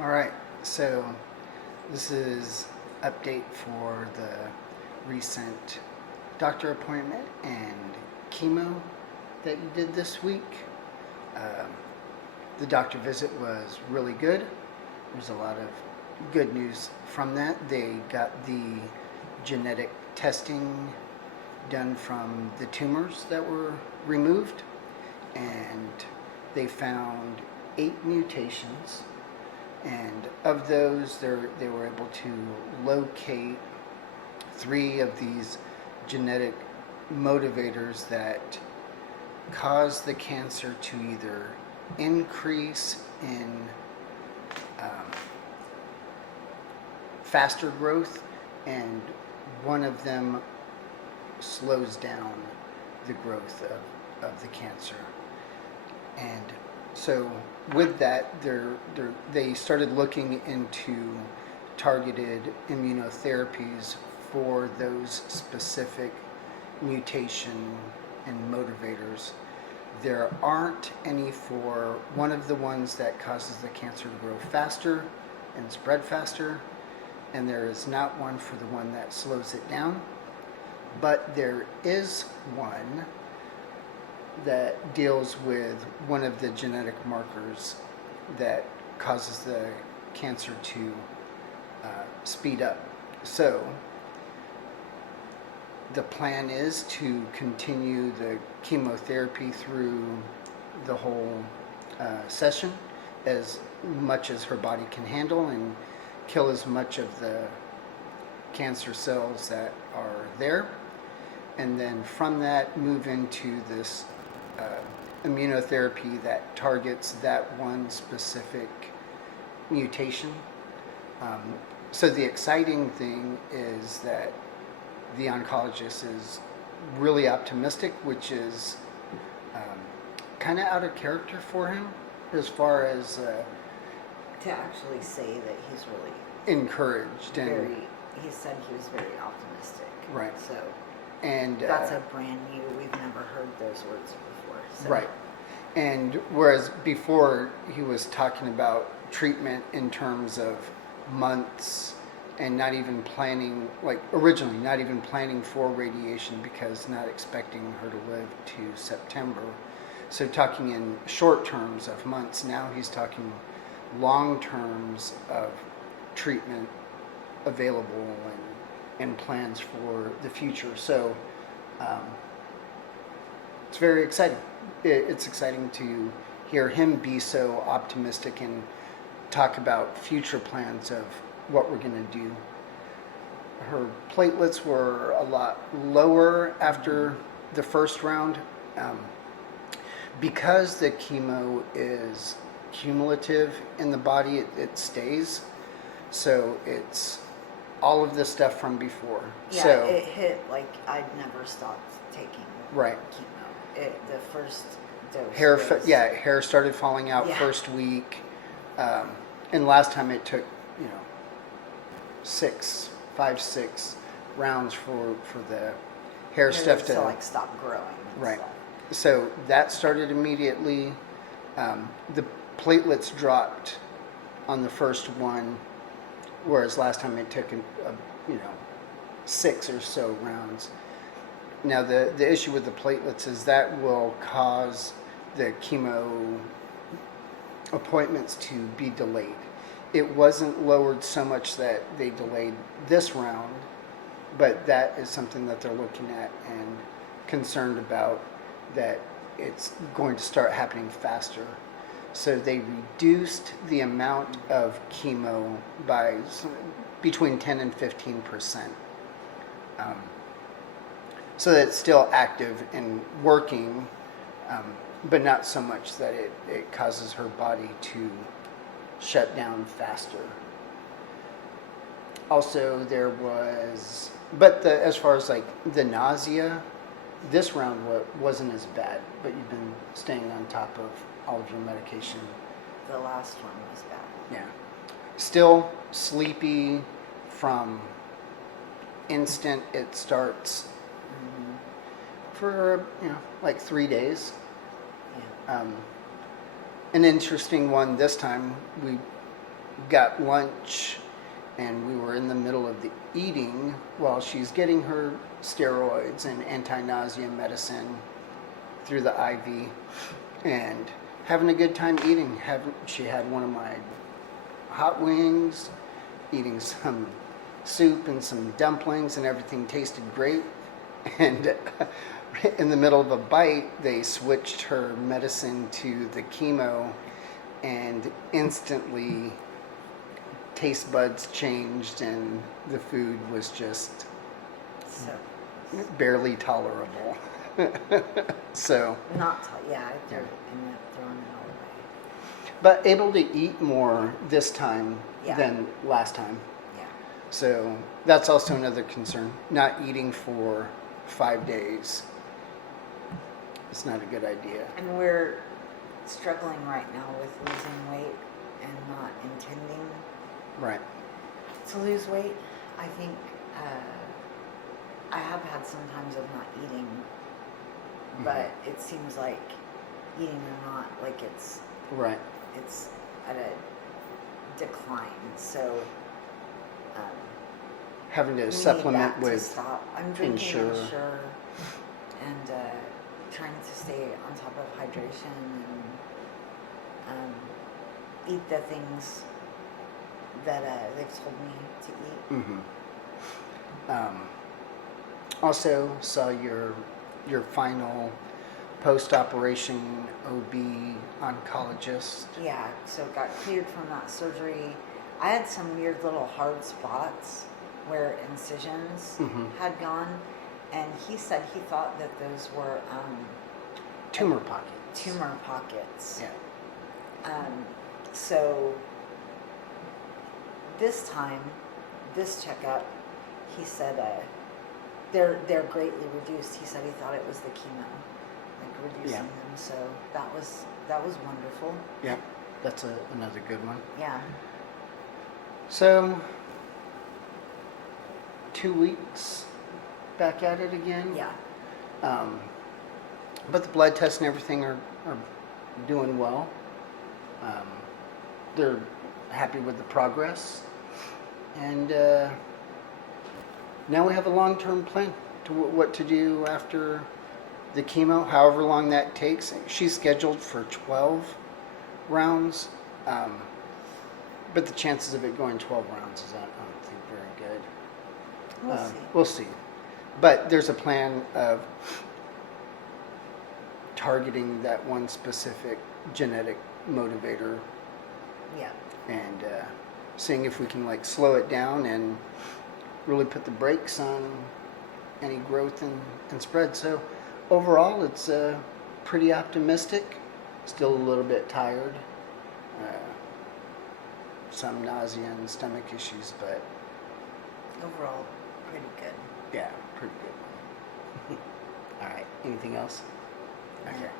All right, so this is update for the recent doctor appointment and chemo that you did this week. Um, the doctor visit was really good. There's a lot of good news from that. They got the genetic testing done from the tumors that were removed, and they found 8 mutations. And of those, they were able to locate 3 of these genetic motivators that cause the cancer to either increase in faster growth, and one of them slows down the growth of the cancer. And so with that, they started looking into targeted immunotherapies for those specific mutation and motivators. There aren't any for one of the ones that causes the cancer to grow faster and spread faster, and there is not one for the one that slows it down. But there is one that deals with one of the genetic markers that causes the cancer to speed up. So the plan is to continue the chemotherapy through the whole session, as much as her body can handle, and kill as much of the cancer cells that are there. And then from that, move into this immunotherapy that targets that one specific mutation. So the exciting thing is that the oncologist is really optimistic, which is kind of out of character for him, as far as to actually say that he's really encouraged. And he said he was very optimistic. Right. So and that's a brand new, we've never heard those words before. So. Right. And whereas before he was talking about treatment in terms of months, and not even planning, like originally not even planning for radiation because not expecting her to live to September. So talking in short terms of months, now he's talking long terms of treatment available and plans for the future. So it's very exciting. It's exciting to hear him be so optimistic and talk about future plans of what we're going to do. Her platelets were a lot lower after the first round. Because the chemo is cumulative in the body, it stays. So it's all of the stuff from before. Yeah, so, it hit like I'd never stopped taking right. chemo. The first dose. Hair started falling out first week. And last time it took, 5, 6 rounds for the hair stuff to like stop growing. Right. Stuff. So that started immediately. The platelets dropped on the first one, whereas last time it took 6 or so rounds. Now the issue with the platelets is that will cause the chemo appointments to be delayed. It wasn't lowered so much that they delayed this round, but that is something that they're looking at and concerned about, that it's going to start happening faster. So they reduced the amount of chemo by between 10 and 15%. So that it's still active and working, but not so much that it causes her body to shut down faster. Also, there was, as far as like the nausea, this round wasn't as bad, but you've been staying on top of all of your medication. The last one was bad. Yeah. Still sleepy from instant it starts for, like 3 days. Yeah. An interesting one this time, we got lunch, and we were in the middle of the eating while she's getting her steroids and anti-nausea medicine through the IV, and having a good time eating. She had one of my hot wings, eating some soup and some dumplings, and everything tasted great. And in the middle of a bite, they switched her medicine to the chemo, and instantly taste buds changed, and the food was just So, barely tolerable. So, yeah, I threw, ended up throwing it all away. but able to eat more this time Yeah. than last time. Yeah. So that's also another concern. Not eating for 5 days. It's not a good idea. And we're struggling right now with losing weight and not intending Right. to lose weight. I think I have had some times of not eating, but it seems like eating or not, like it's Right. at a decline. So Having to we supplement need that to with stop. I'm drinking Ensure. Ensure and trying to stay on top of hydration and eat the things that they've told me to eat. Also saw your final post-operation OB oncologist. Yeah, so got cleared from that surgery. I had some weird little hard spots where incisions had gone, and he said he thought that those were Tumor pockets. tumor pockets. Yeah. So this time, this checkup, he said they're greatly reduced. He said he thought it was the chemo, like reducing Yeah. them. So that was wonderful. Yeah. That's another good one. Yeah. So 2 weeks back at it again. Yeah. But the blood tests and everything are doing well. They're happy with the progress. And now we have a long-term plan to what to do after the chemo, however long that takes. She's scheduled for 12 rounds. But the chances of it going 12 rounds is, I don't think, very good. We'll see. We'll see. But there's a plan of targeting that one specific genetic motivator Yeah. and seeing if we can like slow it down and really put the brakes on any growth and spread. So overall, it's pretty optimistic. Still a little bit tired. Some nausea and stomach issues, but Overall, pretty good. yeah, pretty good. All right. Anything else? Okay.